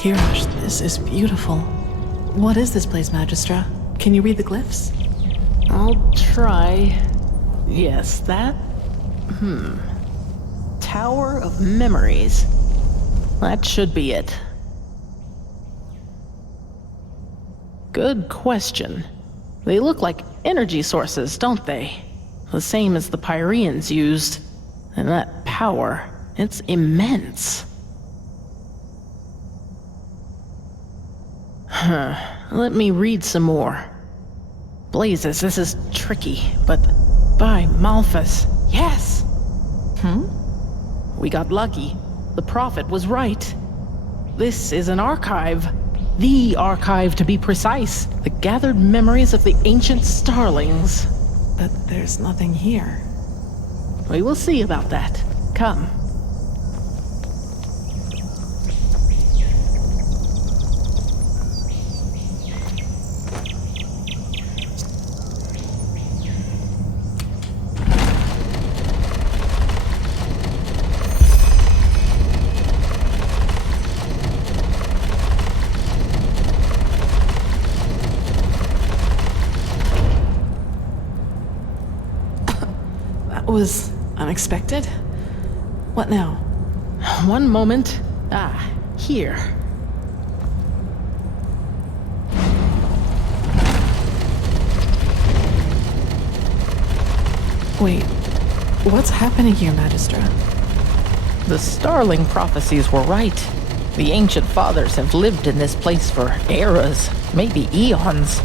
Kirash, this is beautiful. What is this place, Magistra? Can you read the glyphs? I'll try. Yes, that... Tower of Memories. That should be it. Good question. They look like energy sources, don't they? The same as the Pyreans used. And that power, it's immense. Let me read some more. Blazes, this is tricky, but by Malphas, yes! We got lucky. The prophet was right. This is an archive. The archive, to be precise. The gathered memories of the ancient starlings. But there's nothing here. We will see about that. Come. Was unexpected? What now? One moment. Here. Wait, what's happening here, Magistra? The starling prophecies were right. The ancient fathers have lived in this place for eras, maybe eons.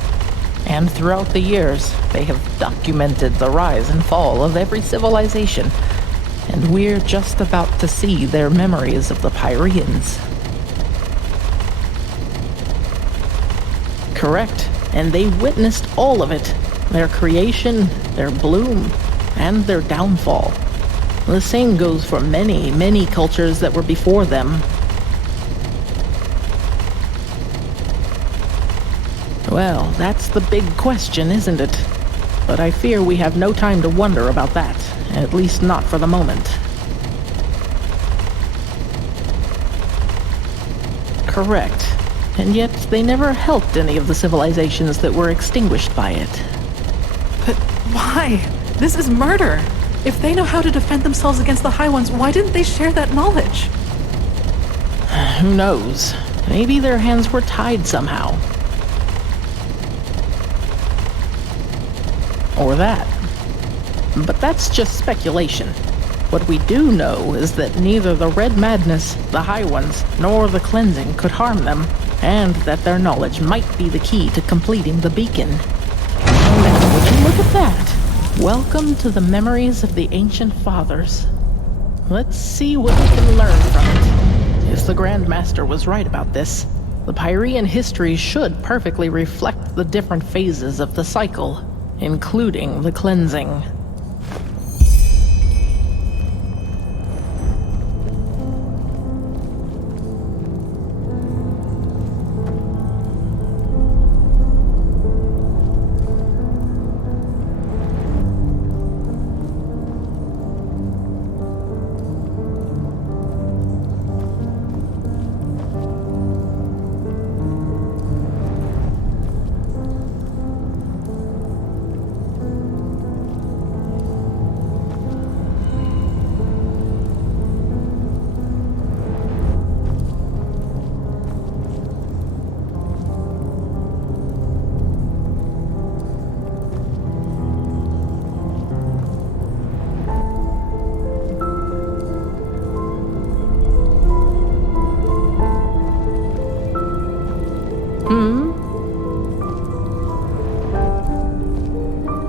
And throughout the years, they have documented the rise and fall of every civilization. And we're just about to see their memories of the Pyreans. Correct. And they witnessed all of it. Their creation, their bloom, and their downfall. The same goes for many, many cultures that were before them. Well, that's the big question, isn't it? But I fear we have no time to wonder about that, at least not for the moment. Correct. And yet, they never helped any of the civilizations that were extinguished by it. But why? This is murder! If they know how to defend themselves against the High Ones, why didn't they share that knowledge? Who knows? Maybe their hands were tied somehow. Or that. But that's just speculation. What we do know is that neither the Red Madness, the High Ones, nor the Cleansing could harm them, and that their knowledge might be the key to completing the beacon. Now, would you look at that? Welcome to the memories of the ancient fathers. Let's see what we can learn from it. If the Grandmaster was right about this, the Pyrean history should perfectly reflect the different phases of the cycle, including the cleansing.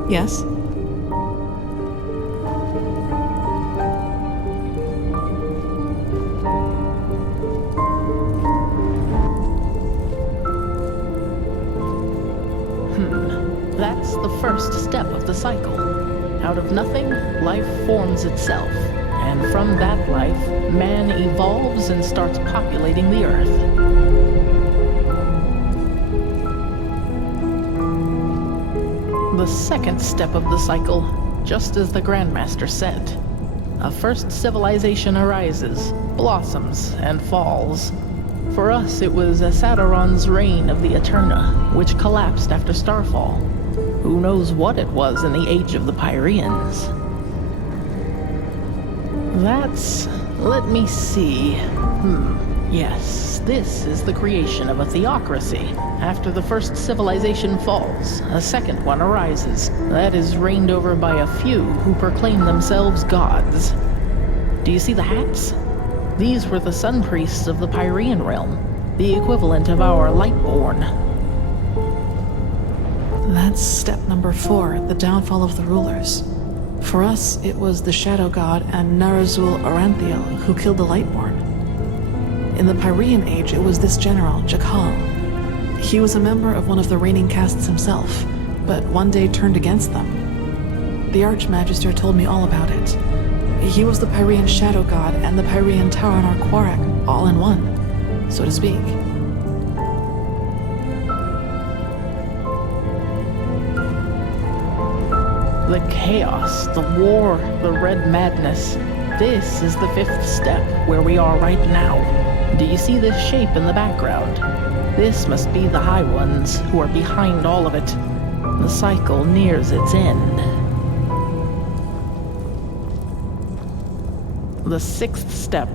Yes? That's the first step of the cycle. Out of nothing, life forms itself. And from that life, man evolves and starts populating the earth. The second step of the cycle, just as the Grandmaster said. A first civilization arises, blossoms, and falls. For us, it was Asaderon's reign of the Eterna, which collapsed after Starfall. Who knows what it was in the age of the Pyreans? Let me see. Yes, this is the creation of a theocracy. After the first civilization falls, a second one arises. That is reigned over by a few who proclaim themselves gods. Do you see the hats? These were the sun priests of the Pyrean realm, the equivalent of our Lightborn. That's step number 4, the downfall of the rulers. For us, it was the Shadow God and Narazul Aranthiel who killed the Lightborn. In the Pyrean age, it was this general, Jakal. He was a member of one of the reigning castes himself, but one day turned against them. The Archmagister told me all about it. He was the Pyrean Shadow God and the Pyrean Taurenar Quarak, all in one, so to speak. The chaos, the war, the red madness. This is the 5th step, where we are right now. Do you see this shape in the background? This must be the High Ones, who are behind all of it. The cycle nears its end. The 6th step.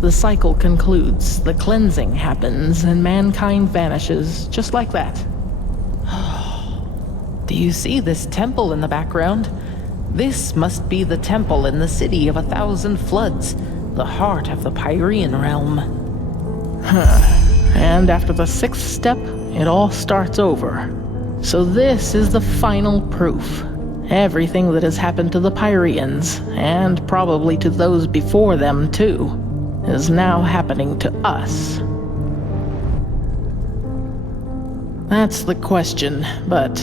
The cycle concludes, the cleansing happens, and mankind vanishes, just like that. Do you see this temple in the background? This must be the temple in the city of 1,000 floods, the heart of the Pyrean realm. And after the 6th step, it all starts over. So this is the final proof. Everything that has happened to the Pyreans, and probably to those before them too, is now happening to us. That's the question, but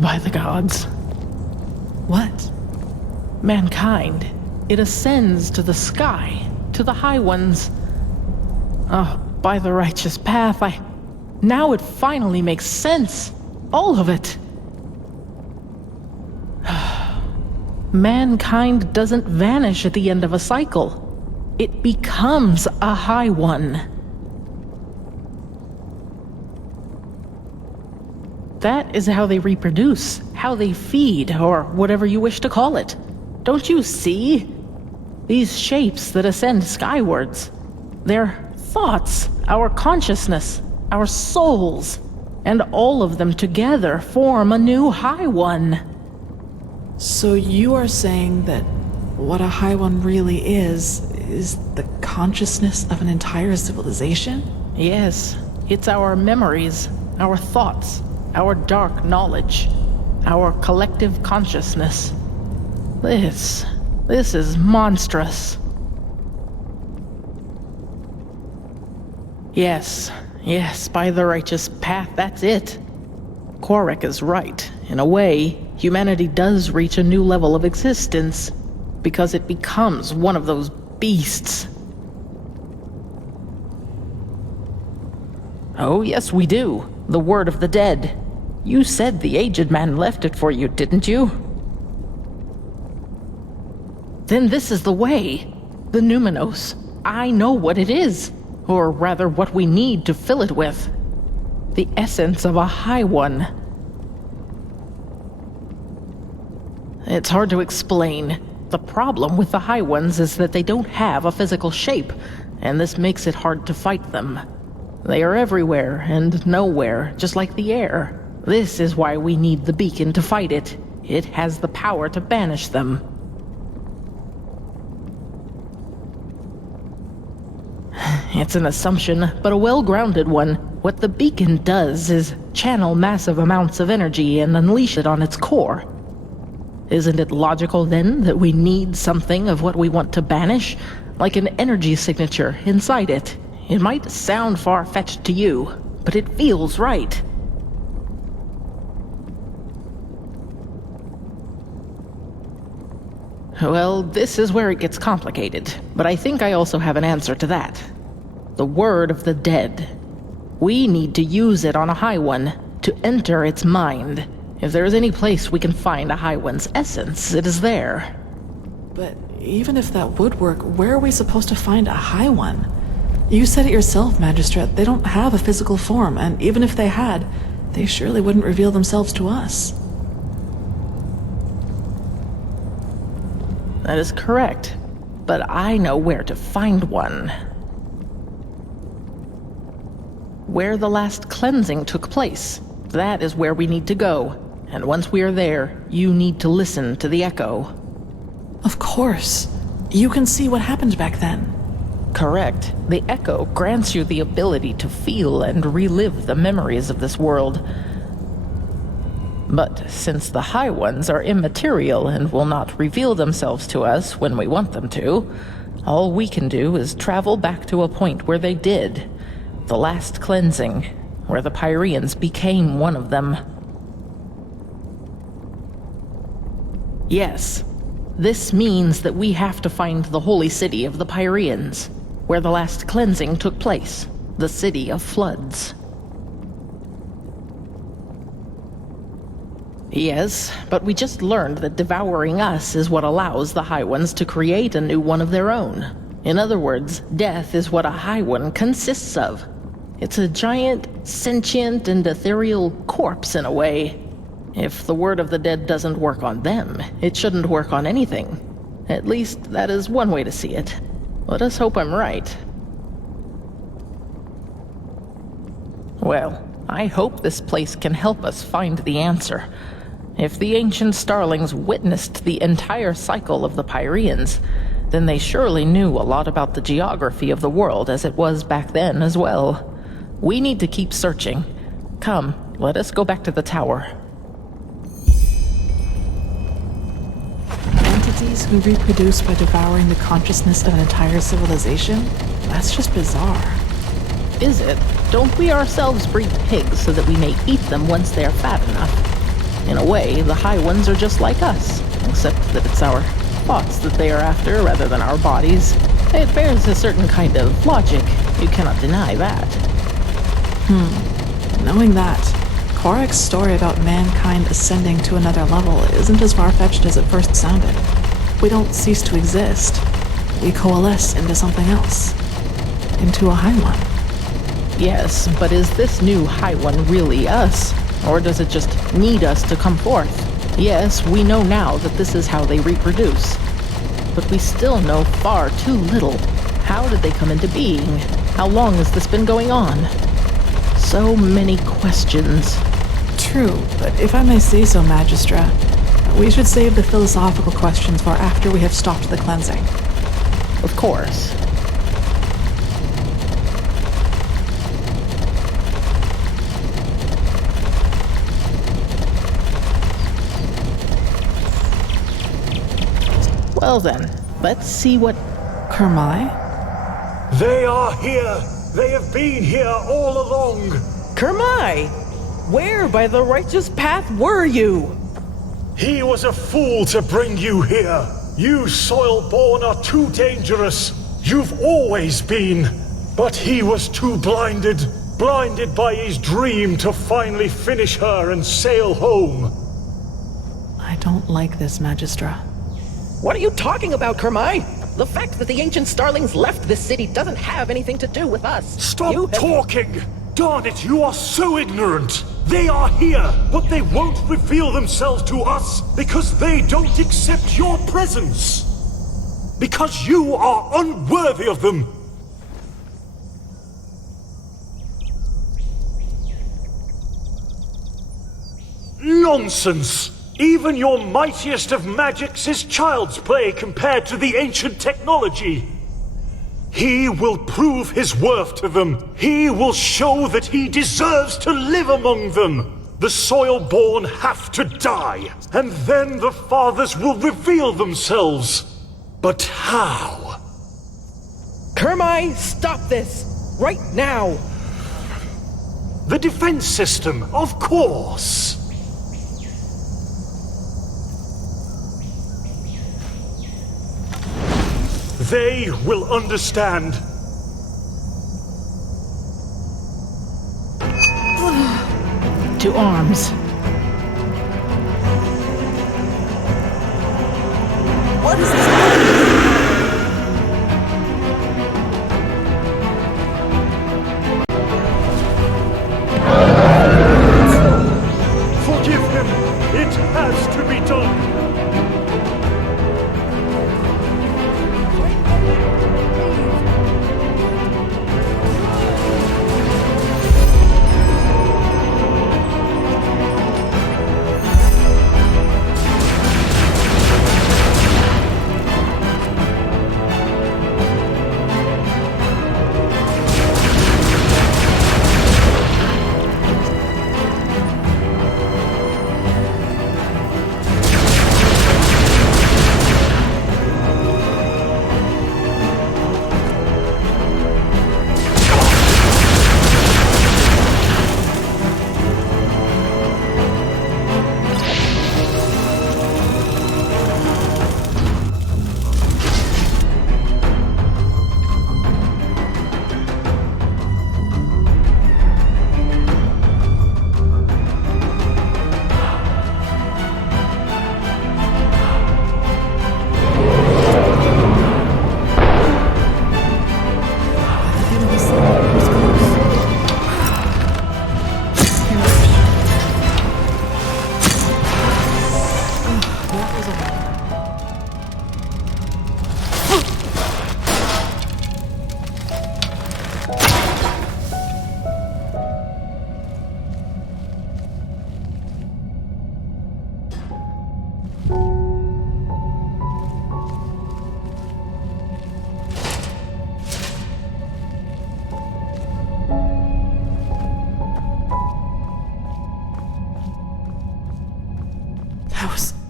by the gods. What? Mankind. It ascends to the sky, to the High Ones. Oh, by the righteous path, now it finally makes sense. All of it. Mankind doesn't vanish at the end of a cycle. It becomes a High One. That is how they reproduce, how they feed, or whatever you wish to call it. Don't you see? These shapes that ascend skywards. They're thoughts, our consciousness, our souls, and all of them together form a new High One. So you are saying that what a High One really is the consciousness of an entire civilization? Yes, it's our memories, our thoughts, our dark knowledge, our collective consciousness. This is monstrous. Yes, by the righteous path, that's it. Quarek is right. In a way, humanity does reach a new level of existence, because it becomes one of those beasts. Oh, yes, we do. The word of the dead. You said the aged man left it for you, didn't you? Then this is the way. The Numenos. I know what it is. Or rather, what we need to fill it with. The essence of a High One. It's hard to explain. The problem with the High Ones is that they don't have a physical shape, and this makes it hard to fight them. They are everywhere and nowhere, just like the air. This is why we need the beacon to fight it. It has the power to banish them. It's an assumption, but a well-grounded one. What the beacon does is channel massive amounts of energy and unleash it on its core. Isn't it logical, then, that we need something of what we want to banish? Like an energy signature inside it. It might sound far-fetched to you, but it feels right. Well, this is where it gets complicated, but I think I also have an answer to that. The word of the dead. We need to use it on a High One, to enter its mind. If there is any place we can find a High One's essence, it is there. But even if that would work, where are we supposed to find a High One? You said it yourself, Magistrate. They don't have a physical form, and even if they had, they surely wouldn't reveal themselves to us. That is correct, but I know where to find one. Where the last cleansing took place, that is where we need to go. And once we are there, you need to listen to the echo. Of course. You can see what happened back then. Correct. The echo grants you the ability to feel and relive the memories of this world. But since the High Ones are immaterial and will not reveal themselves to us when we want them to, all we can do is travel back to a point where they did. The last cleansing, where the Pyreans became one of them. Yes, this means that we have to find the holy city of the Pyreans, where the last cleansing took place, the city of floods. Yes, but we just learned that devouring us is what allows the High Ones to create a new one of their own. In other words, death is what a High One consists of. It's a giant, sentient, and ethereal corpse in a way. If the word of the dead doesn't work on them, it shouldn't work on anything. At least, that is one way to see it. Let us hope I'm right. Well, I hope this place can help us find the answer. If the ancient starlings witnessed the entire cycle of the Pyreans, then they surely knew a lot about the geography of the world as it was back then as well. We need to keep searching. Come, let us go back to the tower. Entities who reproduce by devouring the consciousness of an entire civilization? That's just bizarre. Is it? Don't we ourselves breed pigs so that we may eat them once they are fat enough? In a way, the High Ones are just like us, except that it's our thoughts that they are after rather than our bodies. It bears a certain kind of logic. You cannot deny that. Knowing that, Korak's story about mankind ascending to another level isn't as far-fetched as it first sounded. We don't cease to exist. We coalesce into something else. Into a High One. Yes, but is this new High One really us? Or does it just need us to come forth? Yes, we know now that this is how they reproduce. But we still know far too little. How did they come into being? How long has this been going on? So many questions. True, but if I may say so, Magistra, we should save the philosophical questions for after we have stopped the cleansing. Of course. Well then, let's see what... Kermai? They are here! They have been here all along! Kermai! Where by the righteous path were you? He was a fool to bring you here! You soil-born are too dangerous! You've always been! But he was too blinded! Blinded by his dream to finally finish her and sail home! I don't like this, Magistra. What are you talking about, Kermai? The fact that the ancient starlings left this city doesn't have anything to do with us. Stop talking! Darn it, you are so ignorant! They are here, but they won't reveal themselves to us because they don't accept your presence! Because you are unworthy of them! Nonsense! Even your mightiest of magics is child's play compared to the ancient technology. He will prove his worth to them. He will show that he deserves to live among them. The soil-born have to die, and then the fathers will reveal themselves. But how? Kermai, stop this! Right now! The defense system, of course. They will understand. To arms. What is this?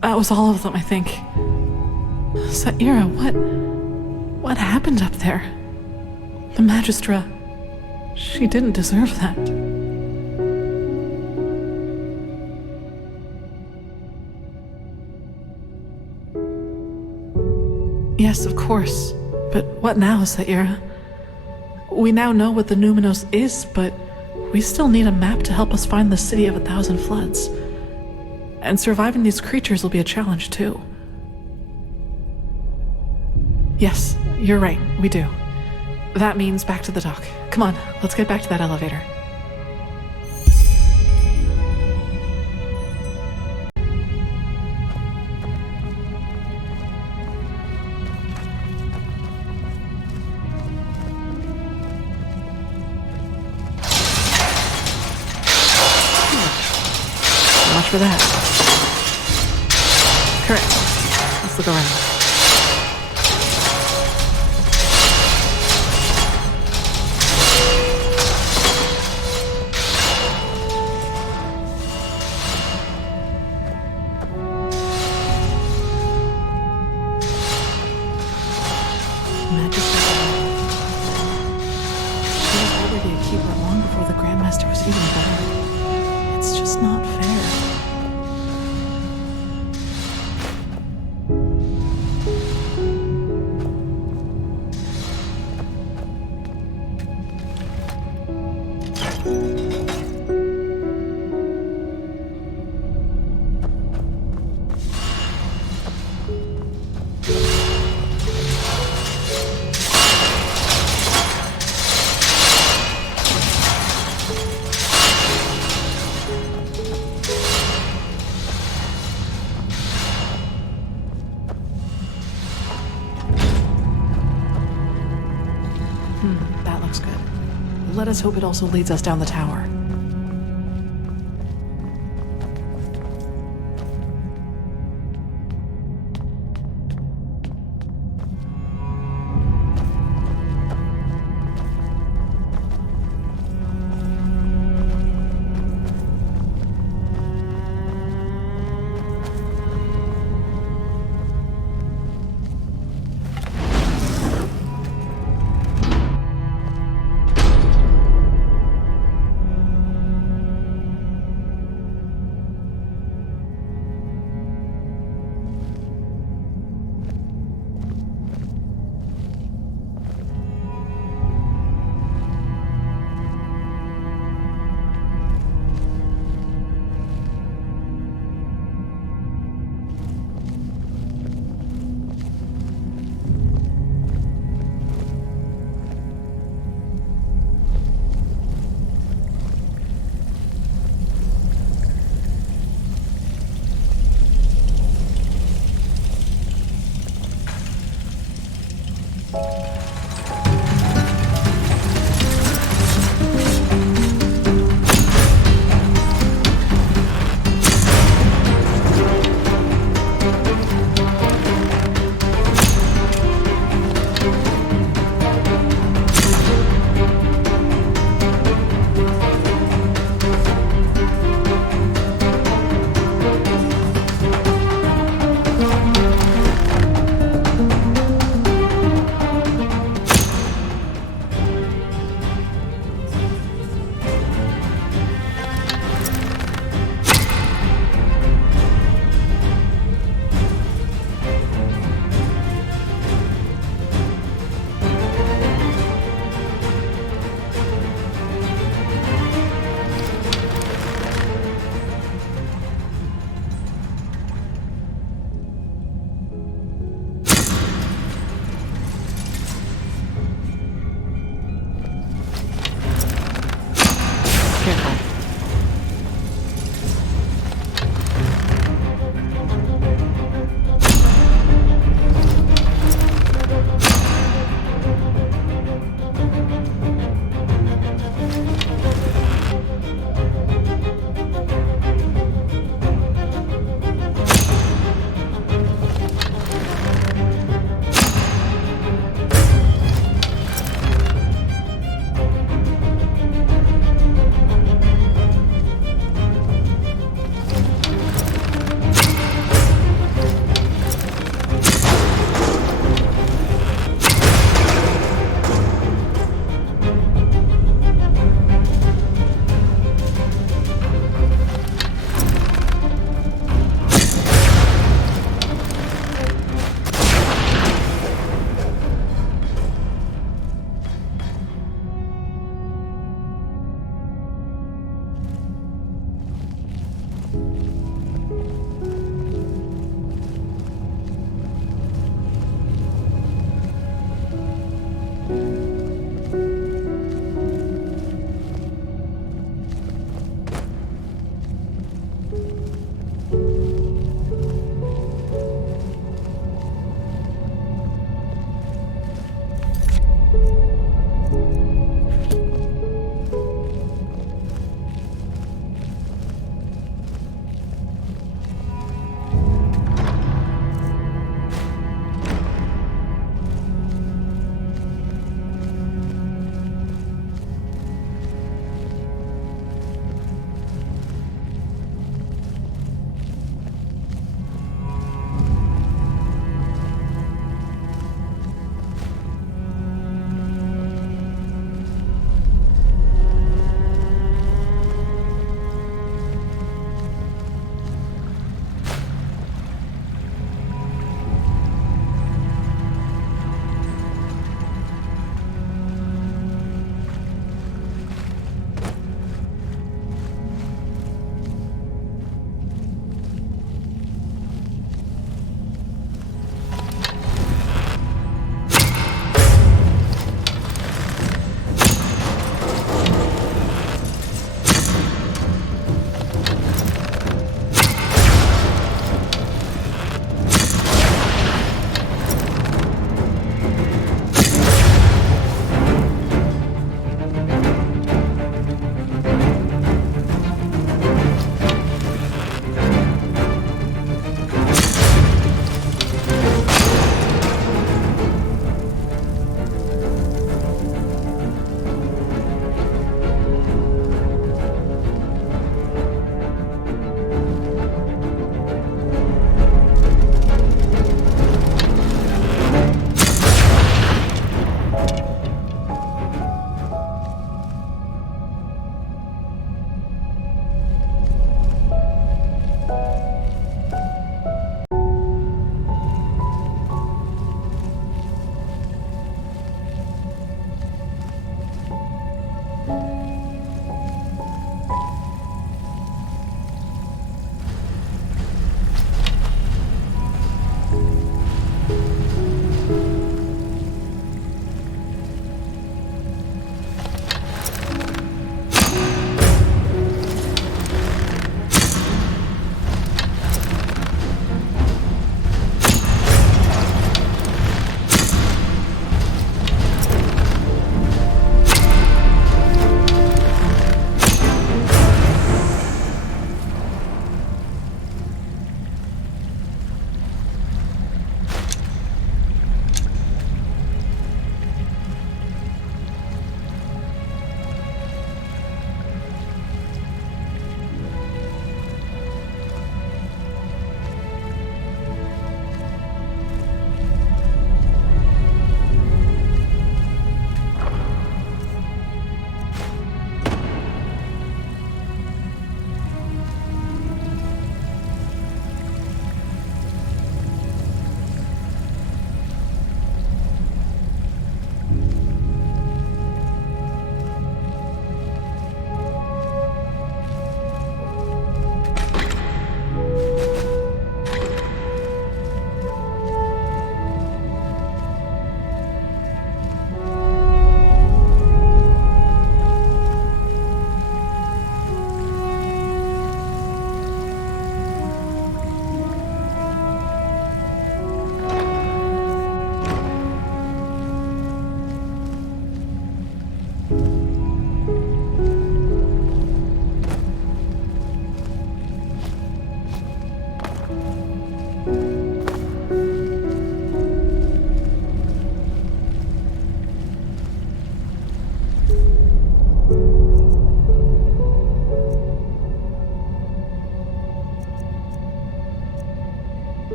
That was all of them, I think. Saira, what happened up there? The Magistra, she didn't deserve that. Yes, of course. But what now, Saira? We now know what the Numinos is, but we still need a map to help us find the City of 1,000 Floods. And surviving these creatures will be a challenge, too. Yes, you're right, we do. That means back to the dock. Come on, let's get back to that elevator. Much for that. Correct. Let's look around. She was already a keeper long before the Grandmaster was even born. It's just not fair. That looks good. Let us hope it also leads us down the tower.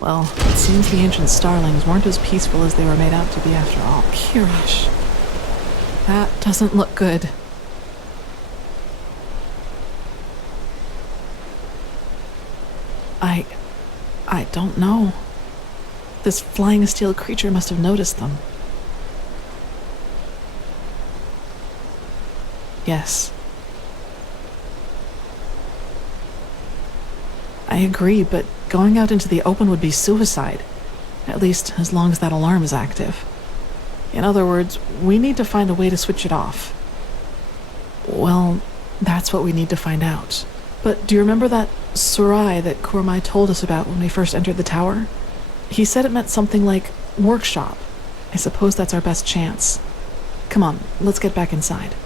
Well, it seems the ancient starlings weren't as peaceful as they were made out to be after all. Kirash. That doesn't look good. I don't know. This flying steel creature must have noticed them. Yes. I agree, but going out into the open would be suicide. At least, as long as that alarm is active. In other words, we need to find a way to switch it off. Well, that's what we need to find out. But do you remember that Surai that Kurmai told us about when we first entered the tower? He said it meant something like workshop. I suppose that's our best chance. Come on, let's get back inside.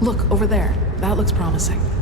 Look, over there. That looks promising.